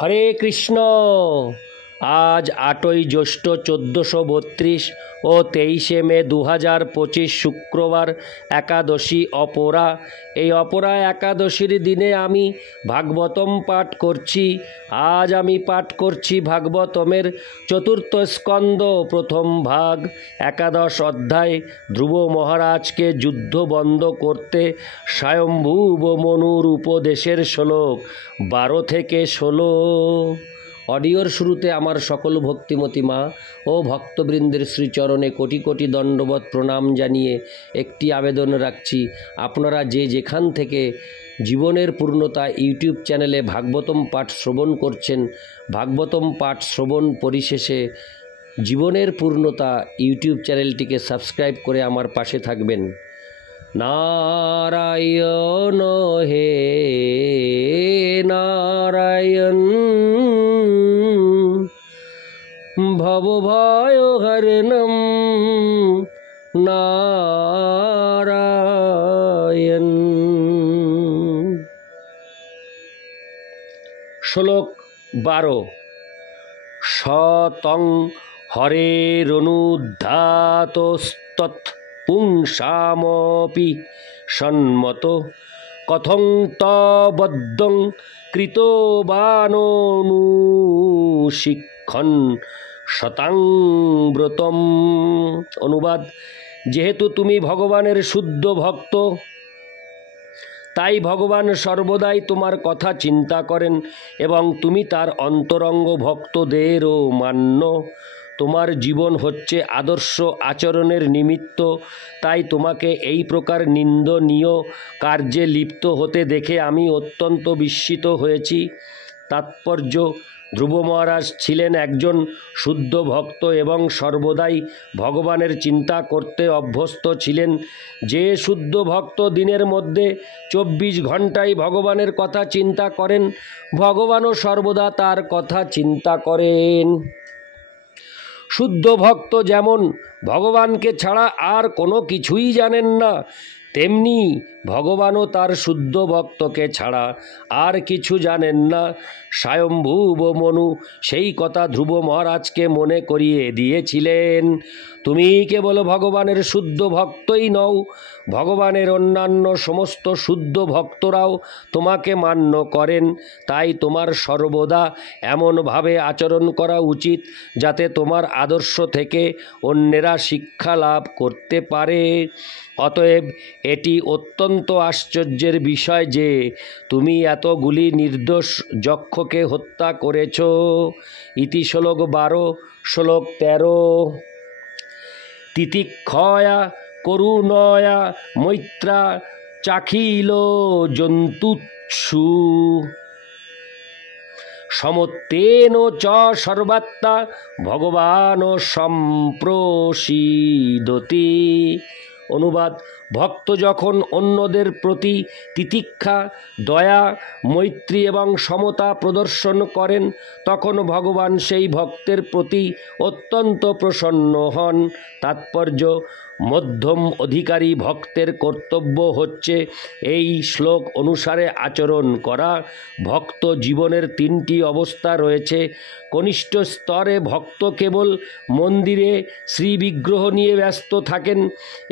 হরে কৃষ্ণ। আজ 8ই জ্যৈষ্ঠ 1432 ও 23শে মে 2025 শুক্রবার, একাদশী অপরা। এই অপরা একাদশীর দিনে আমি ভাগবতম পাঠ করছি। আজ আমি পাঠ করছি ভাগবতমের চতুর্থ স্কন্দ, প্রথম ভাগ, একাদশ অধ্যায়। ধ্রুব মহারাজকে যুদ্ধ বন্ধ করতে স্বয়ম্ভুব মনুর উপদেশের শ্লোক 12 থেকে 16। অডিওর শুরুতে আমার সকল ভক্তিমতী মা ও ভক্তবৃন্দের শ্রীচরণে কোটি কোটি দণ্ডবত প্রণাম জানিয়ে একটি আবেদন রাখছি, আপনারা যে যেখান থেকে জীবনের পূর্ণতা ইউটিউব চ্যানেলে ভাগবতম পাঠ শ্রবণ করছেন, ভাগবতম পাঠ শ্রবণ পরিশেষে জীবনের পূর্ণতা ইউটিউব চ্যানেলটিকে সাবস্ক্রাইব করে আমার পাশে থাকবেন। নারায়ণ হে নারায়ণ, ভবভয়হরণম নারায়ণ। শ্লোক 12। শতং হরেরনুদ্ধাতস্তৎ পুংসামপি সন্মত, কথং তবদ্ধং কৃতবানুশিক্ষণ শতাং ব্রতম। অনুবাদ: যেহেতু তুমি ভগবানের শুদ্ধ ভক্ত, তাই ভগবান সর্বদাই তোমার কথা চিন্তা করেন এবং তুমি তার অন্তরঙ্গ ভক্তদেরও মান্য। তোমার জীবন হচ্ছে আদর্শ আচরণের নিমিত্ত, তাই তোমাকে এই প্রকার নিন্দনীয় কার্যে লিপ্ত হতে দেখে আমি অত্যন্ত বিস্মিত হয়েছি। তাৎপর্য: ধ্রুব মহারাজ ছিলেন একজন শুদ্ধ ভক্ত এবং সর্বদাই ভগবানের চিন্তা করতে অভ্যস্ত ছিলেন। যে শুদ্ধ ভক্ত দিনের মধ্যে 24 ঘন্টাই ভগবানের কথা চিন্তা করেন, ভগবানও সর্বদা তার কথা চিন্তা করেন। শুদ্ধ ভক্ত যেমন ভগবানকে ছাড়া আর কোনো কিছুই জানেন না, তেমনি ভগবানও তার শুদ্ধ ভক্তকে ছাড়া আর কিছু জানেন না। স্বয়ম্ভুব মনু সেই কথা ধ্রুব মহারাজকে মনে করিয়ে দিয়েছিলেন। তুমি কেবল ভগবানের শুদ্ধ ভক্তই নও, ভগবানের অন্যান্য সমস্ত শুদ্ধ ভক্তরাও তোমাকে মান্য করেন। তাই তোমার সর্বদা এমনভাবে আচরণ করা উচিত যাতে তোমার আদর্শ থেকে অন্যেরা শিক্ষা লাভ করতে পারে। অতএব এটি অত্যন্ত আশ্চর্যের বিষয় যে তুমি এতগুলি নির্দোষ যক্ষকে হত্যা করেছ। ইতি শ্লোক 12। শ্লোক 13। তিতিক্ষয়া করুণয়া মৈত্রা চাখিল জন্তুৎসু, সমত্তেন চ সর্বাত্মা ভগবান সম্প্রসীদতি। অনুবাদ: ভক্ত যখন অন্যদের প্রতি তিতিক্ষা, দয়া, মৈত্রী এবং সমতা প্রদর্শন করেন, তখন ভগবান সেই ভক্তের প্রতি অত্যন্ত প্রসন্ন হন। তাৎপর্য: মধ্যম অধিকারী ভক্তের কর্তব্য হচ্ছে এই শ্লোক অনুসারে আচরণ করা। ভক্ত জীবনের 3টি অবস্থা রয়েছে। কনিষ্ঠ স্তরে ভক্ত কেবল মন্দিরে শ্রীবিগ্রহ নিয়ে ব্যস্ত থাকেন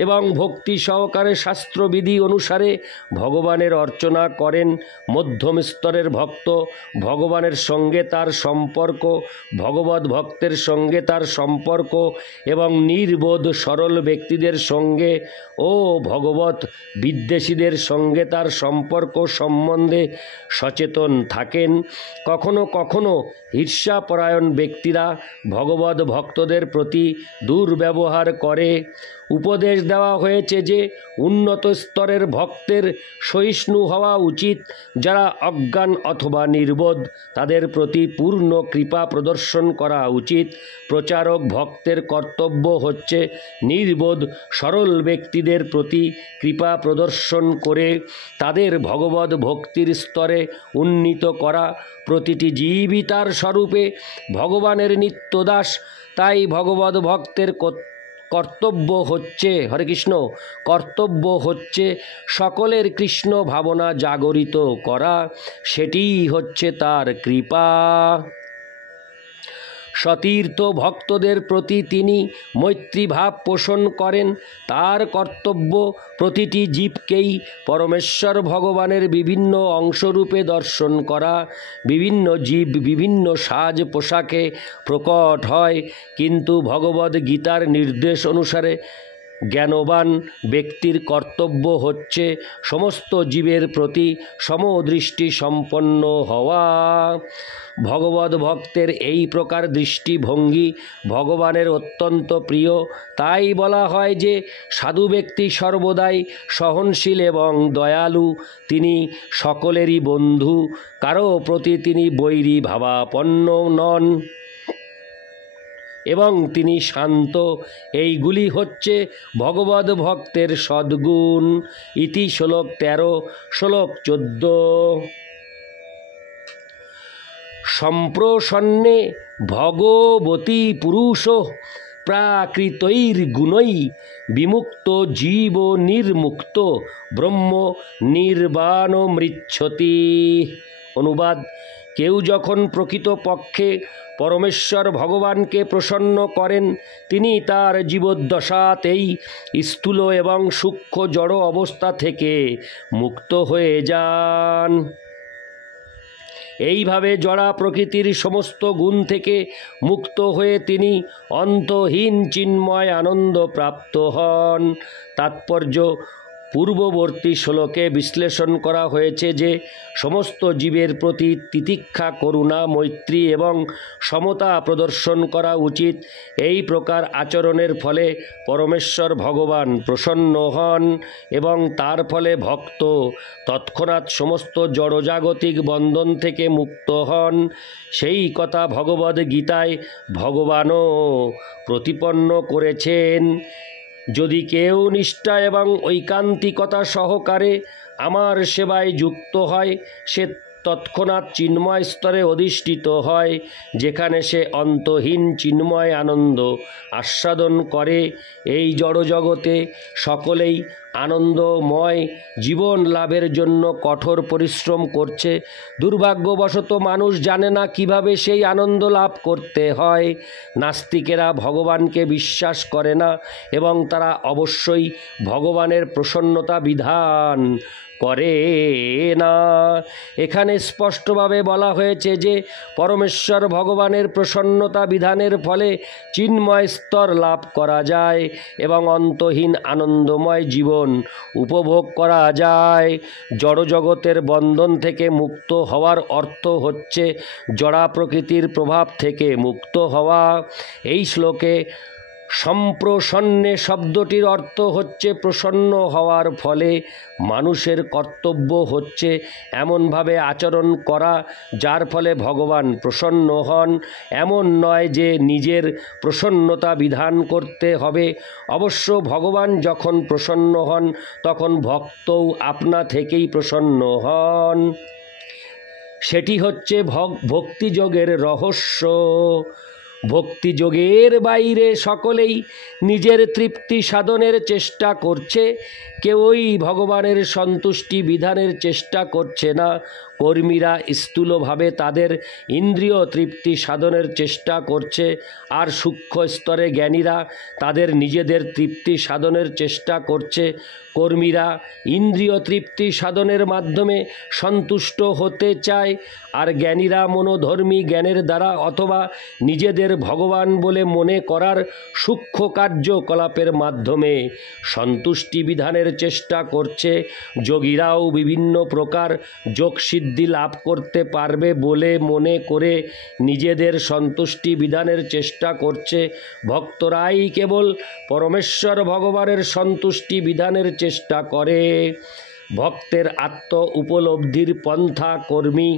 এবং ভক্তি সহকারে শাস্ত্রবিধি অনুসারে ভগবানের অর্চনা করেন। মধ্যম স্তরের ভক্ত ভগবানের সঙ্গে তার সম্পর্ক, ভগবত ভক্তের সঙ্গে তার সম্পর্ক এবং নির্বোধ সরল ব্যক্তিদের সঙ্গে ও ভগবত বিদ্বেষীদের সঙ্গে তার সম্পর্ক সম্বন্ধে সচেতন থাকেন। কখনো কখনো ঈর্ষাপরায়ণ ব্যক্তিরা ভগবত ভক্তদের প্রতি দুর্ব্যবহার করে। উপদেশ দেওয়া হয়েছে যে উন্নত স্তরের ভক্তের সহিষ্ণু হওয়া উচিত। যারা অজ্ঞান অথবা নির্বোধ, তাদের প্রতি পূর্ণ কৃপা প্রদর্শন করা উচিত। প্রচারক ভক্তের কর্তব্য হচ্ছে নির্বোধ সরল ব্যক্তিদের প্রতি কৃপা প্রদর্শন করে তাদের ভগবত ভক্তির স্তরে উন্নীত করা। প্রতিটি জীবই তার স্বরূপে ভগবানের নিত্যদাস, তাই ভগবত ভক্তের কর্তব্য হচ্ছে, হরে কৃষ্ণ, কর্তব্য হচ্ছে সকলের কৃষ্ণ ভাবনা জাগরিত করা, সেটিই হচ্ছে তার কৃপা। সতীর্থ ভক্তদের প্রতি তিনি মৈত্রীভাব পোষণ করেন। তার কর্তব্য প্রতিটি জীবকেই পরমেশ্বর ভগবানের বিভিন্ন অংশরূপে দর্শন করা। বিভিন্ন জীব বিভিন্ন সাজ পোশাকে প্রকট হয়, কিন্তু ভগবদ্ গীতার নির্দেশ অনুসারে জ্ঞানবান ব্যক্তির কর্তব্য হচ্ছে সমস্ত জীবের প্রতি সমদৃষ্টি সম্পন্ন হওয়া। ভগবদ ভক্তের এই প্রকার দৃষ্টিভঙ্গি ভগবানের অত্যন্ত প্রিয়। তাই বলা হয় যে সাধু ব্যক্তি সর্বদাই সহনশীল এবং দয়ালু। তিনি সকলেরই বন্ধু, কারো প্রতি তিনি বৈরী ভাবাপন্ন নন এবং তিনি শান্ত। এইগুলি হচ্ছে ভগবদ ভক্তের সদ্গুণ। ইতি শ্লোক 13, শ্লোক 14। সম্প্রসন্নে ভগবতী পুরুষ প্রাকৃতৈর্গুণৈ বিমুক্ত জীব নির্মুক্ত ব্রহ্ম নির্বাণমৃচ্ছতি। অনুবাদ: কেউ যখন প্রকৃতপক্ষে পরমেশ্বর ভগবানকে প্রসন্ন করেন, তিনি তার জীবদ্দশাতেই স্থূল এবং সূক্ষ্ম জড় অবস্থা থেকে মুক্ত হয়ে যান। এইভাবে জড়া প্রকৃতির সমস্ত গুণ থেকে মুক্ত হয়ে তিনি অন্তহীন চিন্ময় আনন্দ প্রাপ্ত হন। তাৎপর্য: পূর্ববর্তী শ্লোকে বিশ্লেষণ করা হয়েছে যে সমস্ত জীবের প্রতি তিতিক্ষা, করুণা, মৈত্রী এবং সমতা প্রদর্শন করা উচিত। এই প্রকার আচরণের ফলে পরমেশ্বর ভগবান প্রসন্ন হন এবং তার ফলে ভক্ত তৎক্ষণাৎ সমস্ত জড়জাগতিক বন্ধন থেকে মুক্ত হন। সেই কথা ভগবদ্ গীতায় ভগবানও প্রতিপন্ন করেছেন। যদি কেউ নিষ্ঠা এবং ঐকান্তিকতা সহকারে আমার সেবায় যুক্ত হয়, সে তৎক্ষণাৎ চিন্ময় স্তরে অধিষ্ঠিত হয়, যেখানে সে অন্তহীন চিন্ময় আনন্দ আস্বাদন করে। এই জড়জগতে সকলেই আনন্দময় জীবন লাভের জন্য কঠোর পরিশ্রম করছে। দুর্ভাগ্যবশত মানুষ জানে না কিভাবে সেই আনন্দ লাভ করতে হয়। নাস্তিকেরা ভগবানকে বিশ্বাস করে না এবং তারা অবশ্যই ভগবানের প্রসন্নতা বিধান করে না। এখানে স্পষ্টভাবে বলা হয়েছে যে পরমেশ্বর ভগবানের প্রসন্নতা বিধানের ফলে চিন্ময় স্তর লাভ করা যায় এবং অন্তহীন আনন্দময় জীবন উপভোগ করা যায়। জড়জগতের বন্ধন থেকে মুক্ত হওয়ার অর্থ হচ্ছে জড়া প্রকৃতির প্রভাব থেকে মুক্ত হওয়া। এই শ্লোকে সম্প্রসন্নে শব্দটির অর্থ হচ্ছে প্রসন্ন হওয়ার ফলে মানুষের কর্তব্য হচ্ছে এমনভাবে আচরণ করা যার ফলে ভগবান প্রসন্ন হন। এমন নয় যে নিজের প্রসন্নতা বিধান করতে হবে। অবশ্য ভগবান যখন প্রসন্ন হন তখন ভক্তও আপনা থেকেই প্রসন্ন হন। সেটি হচ্ছে ভক্তিযোগের রহস্য। ভক্তিযোগের বাইরে সকলেই নিজের তৃপ্তি সাধনের চেষ্টা করছে, কেউই ভগবানের সন্তুষ্টি বিধানের চেষ্টা করছে না। কর্মীরা স্থূলভাবে তাদের ইন্দ্রিয় তৃপ্তি সাধনের চেষ্টা করছে, আর সূক্ষ্ম স্তরে জ্ঞানীরা তাদের নিজেদের তৃপ্তি সাধনের চেষ্টা করছে। কর্মীরা ইন্দ্রিয় তৃপ্তি সাধনের মাধ্যমে সন্তুষ্ট হতে চায়, আর জ্ঞানীরা মনোধর্মী জ্ঞানের দ্বারা অথবা নিজেদের ভগবান বলে মনে করার সূক্ষ্ম কার্যকলাপের মাধ্যমে সন্তুষ্টি বিধানের চেষ্টা করছে। যোগীরাও বিভিন্ন প্রকার যোগসিদ্ধি লাভ করতে পারবে বলে মনে করে নিজেদের সন্তুষ্টি বিধানের চেষ্টা করছে। ভক্তরাই কেবল পরমেশ্বর ভগবানের সন্তুষ্টি বিধানের চেষ্টা করে। ভক্তের আত্ম উপলব্ধির পন্থা কর্মী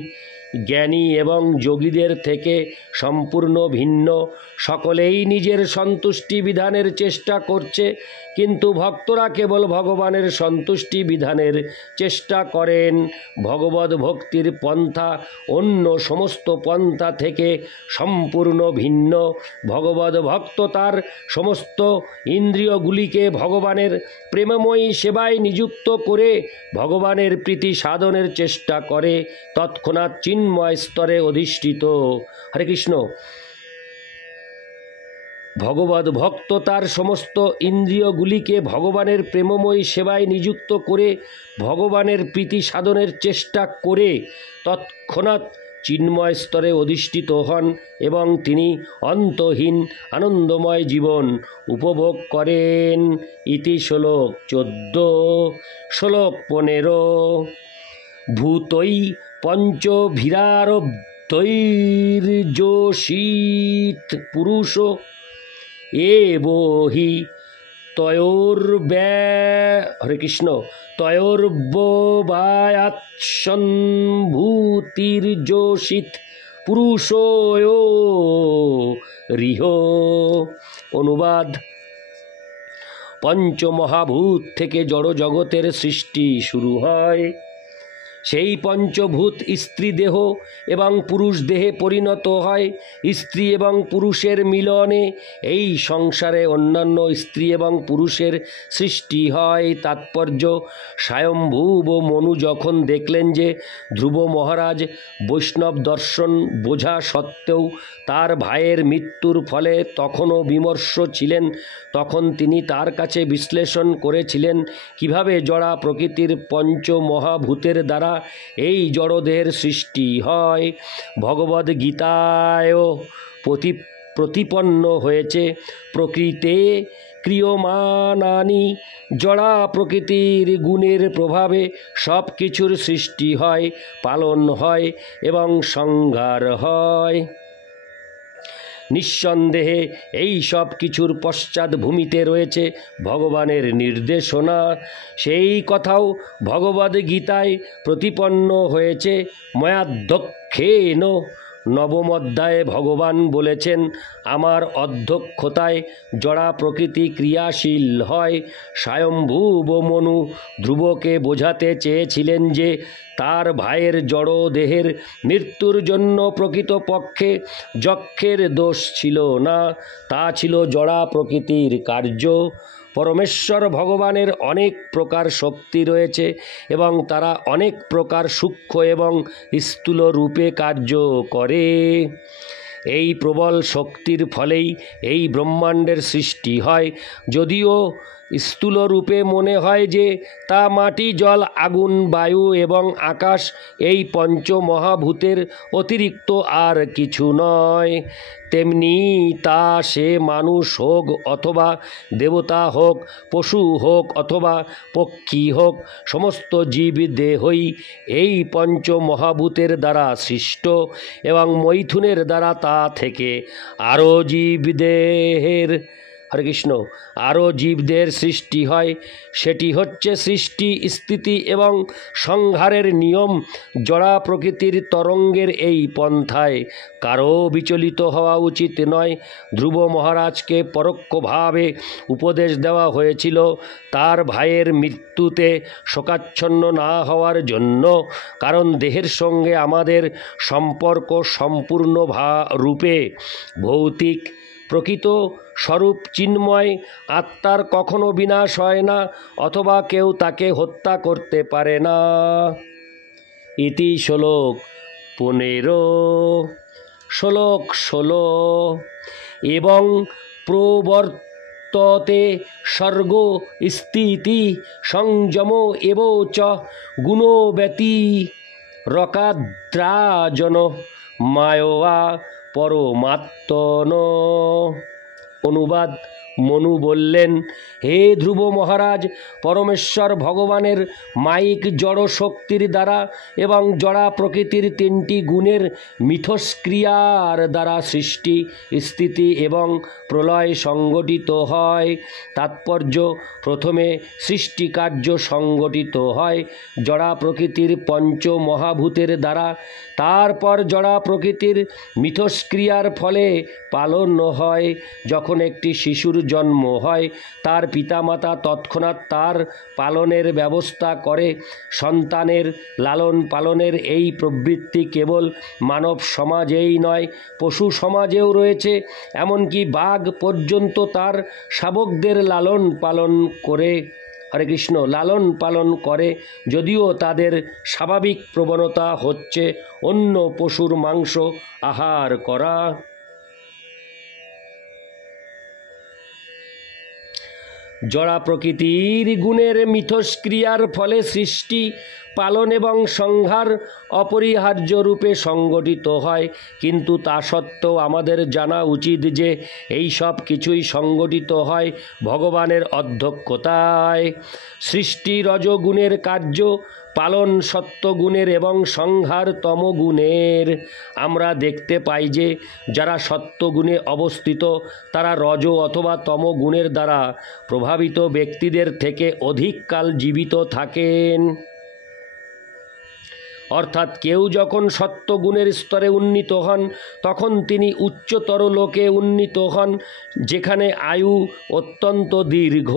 জ্ঞানী এবং যোগীদের থেকে সম্পূর্ণ ভিন্ন। সকলেই নিজের সন্তুষ্টি বিধানের চেষ্টা করছে, কিন্তু ভক্তরা কেবল ভগবানের সন্তুষ্টি বিধানের চেষ্টা করেন। ভগবদ ভক্তির পন্থা অন্য সমস্ত পন্থা থেকে সম্পূর্ণ ভিন্ন। ভগবদ ভক্ত তার সমস্ত ইন্দ্রিয়গুলিকে ভগবানের প্রেমময়ী সেবায় নিযুক্ত করে ভগবানের প্রীতি সাধনের চেষ্টা করে, তৎক্ষণাৎ চিন্ময় স্তরে অধিষ্ঠিত। হরে কৃষ্ণ। ভগবদ ভক্ত তার সমস্ত ইন্দ্রিয়গুলিকে ভগবানের প্রেমময়ী সেবায় নিযুক্ত করে ভগবানের প্রীতি সাধনের চেষ্টা করে তৎক্ষণাৎ চিন্ময় স্তরে অধিষ্ঠিত হন এবং তিনি অন্তহীন আনন্দময় জীবন উপভোগ করেন। ইতি শ্লোক 14। শ্লোক 15। ভূতৈ পঞ্চভীরারব্ধৈর্যোষিত পুরুষ এবহি হরে কৃষ্ণ তয়োর্ববায়াৎসম্ভূতির্যোষিত পুরুষোয় রিহ। অনুবাদ: পঞ্চমহাভূত থেকে জড় জগতের সৃষ্টি শুরু হয়। সেই পঞ্চভূত স্ত্রী দেহ এবং পুরুষ দেহে পরিণত হয়। স্ত্রী এবং পুরুষের মিলনে এই সংসারে অন্যান্য স্ত্রী এবং পুরুষের সৃষ্টি হয়। তাৎপর্য: স্বয়ম্ভুব মনু যখন দেখলেন যে ধ্রুব মহারাজ বৈষ্ণব দর্শন বোঝা সত্ত্বেও তার ভাইয়ের মৃত্যুর ফলে তখনও বিমর্ষ ছিলেন, তখন তিনি তার কাছে বিশ্লেষণ করেছিলেন কিভাবে জড়া প্রকৃতির পঞ্চমহাভূতের দ্বারা এই জড়দেহের সৃষ্টি হয়। ভগবদ গীতায়ও প্রতিপন্ন হয়েছে, প্রকৃতে ক্রিয়মাণানি জড়া প্রকৃতির গুণের প্রভাবে সব কিছুর সৃষ্টি হয়, পালন হয় এবং সংহার হয়। নিঃসন্দেহে এই সব কিছুর পশ্চাৎভূমিতে রয়েছে ভগবানের নির্দেশনা। সেই কথাও ভগবদ্গীতায় প্রতিপন্ন হয়েছে। ময়াধ্যক্ষেন নবম অধ্যায়ে ভগবান বলেছেন, আমার অধ্যক্ষতায় জড়া প্রকৃতি ক্রিয়াশীল হয়। স্বয়ম্ভুব মনু ধ্রুবকে বোঝাতে চেয়েছিলেন যে তার ভাইয়ের জড় দেহের মৃত্যুর জন্য প্রকৃতপক্ষে যক্ষের দোষ ছিল না, তা ছিল জড়া প্রকৃতির কার্য। পরমেশ্বর ভগবানের অনেক প্রকার শক্তি রয়েছে এবং তারা অনেক প্রকার সূক্ষ্ম এবং স্থূল রূপে কার্য করে। এই প্রবল শক্তির ফলেই এই ব্রহ্মাণ্ডের সৃষ্টি হয়। যদিও স্থূল রূপে মনে হয় যে তা মাটি, জল, আগুন, বায়ু এবং আকাশ এই পঞ্চমহাভূতের অতিরিক্ত আর কিছু নয়, তেমনি তা সে মানুষ হোক অথবা দেবতা হোক, পশু হোক অথবা পক্ষী হোক, সমস্ত জীব দেহই এই পঞ্চমহাভূতের দ্বারা সৃষ্ট এবং মৈথুনের দ্বারা তা থেকে আরও জীবদেহের হরে কৃষ্ণ আরও জীবদের সৃষ্টি হয়। সেটি হচ্ছে সৃষ্টি, স্থিতি এবং সংহারের নিয়ম। জড়া প্রকৃতির তরঙ্গের এই পন্থায় কারও বিচলিত হওয়া উচিত নয়। ধ্রুব মহারাজকে পরোক্ষভাবে উপদেশ দেওয়া হয়েছিল তার ভাইয়ের মৃত্যুতে শোকাচ্ছন্ন না হওয়ার জন্য, কারণ দেহের সঙ্গে আমাদের সম্পর্ক সম্পূর্ণ রূপে ভৌতিক। প্রকৃত স্বরূপ চিন্ময় আত্মার কখনো বিনাশ হয় না অথবা কেউ তাকে হত্যা করতে পারে না। ইতি শ্লোক 15। শ্লোক 16। এবং প্রবর্ততে স্বর্গ স্থিতি সংযম এব চ গুণব্যতি রকাদ্রাজন মায়োয়া পরমাত্মন। অনুবাদ: মনু বললেন, হে ধ্রুব মহারাজ, পরমেশ্বর ভগবানের মায়িক জড় শক্তির দ্বারা এবং জড়া প্রকৃতির তিনটি গুণের মিথস্ক্রিয়ার দ্বারা সৃষ্টি, স্থিতি এবং প্রলয় সংগঠিত হয়। তাৎপর্য: প্রথমে সৃষ্টিকার্য সংগঠিত হয় জড়া প্রকৃতির পঞ্চ মহাভূতের দ্বারা, তারপর জড়া প্রকৃতির মিথস্ক্রিয়ার ফলে পালন হয়। যখন একটি শিশুর জন্ম হয়, তার পিতামাতা তৎক্ষণাৎ তার পালনের ব্যবস্থা করে। সন্তানের লালন পালনের এই প্রবৃত্তি কেবল মানব সমাজেই নয়, পশু সমাজেও রয়েছে। এমনকি বাঘ পর্যন্ত তার শাবকদের লালন পালন করে, হরে কৃষ্ণ, লালন পালন করে, যদিও তাদের স্বাভাবিক প্রবণতা হচ্ছে অন্য পশুর মাংস আহার করা। জড়া প্রকৃতির গুণের মিথস্ক্রিয়ার ফলে সৃষ্টি, পালন এবং সংহার অপরিহার্য রূপে সংগঠিত হয়। কিন্তু তা সত্ত্বেও আমাদের জানা উচিত যে এই সব কিছুই সংগঠিত হয় ভগবানের অধ্যক্ষতায়। সৃষ্টি রজগুণের কার্য, পালন সত্ত্বগুণের এবং সংহার তমগুণের। আমরা দেখতে পাই যে যারা সত্ত্বগুণে অবস্থিত তারা রজ অথবা তমগুণের দ্বারা প্রভাবিত ব্যক্তিদের থেকে অধিক কাল জীবিত থাকেন। অর্থাৎ কেউ যখন সত্ত্বগুণের স্তরে উন্নীত হন, তখন তিনি উচ্চতর লোকে উন্নীত হন, যেখানে আয়ু অত্যন্ত দীর্ঘ।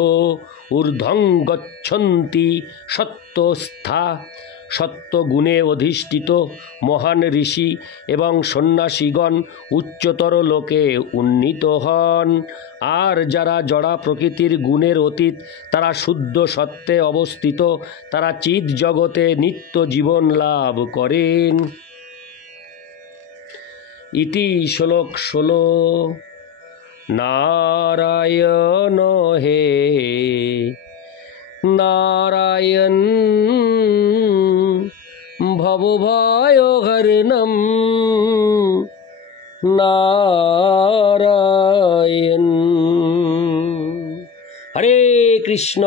ঊর্ধ্বং গচ্ছন্তি সত্ত্বস্থা। সত্ত্বগুণে অধিষ্ঠিত মহান ঋষি এবং সন্ন্যাসীগণ উচ্চতর লোকে উন্নীত হন। আর যারা জড়া প্রকৃতির গুণের অতীত, তারা শুদ্ধ সত্ত্বে অবস্থিত, তারা চিৎ জগতে নিত্য জীবন লাভ করেন। ইতি শ্লোক 16। নারায়ণ হে নারায়ণ ভবভয়হরণম নারায়ণ। হরে কৃষ্ণ।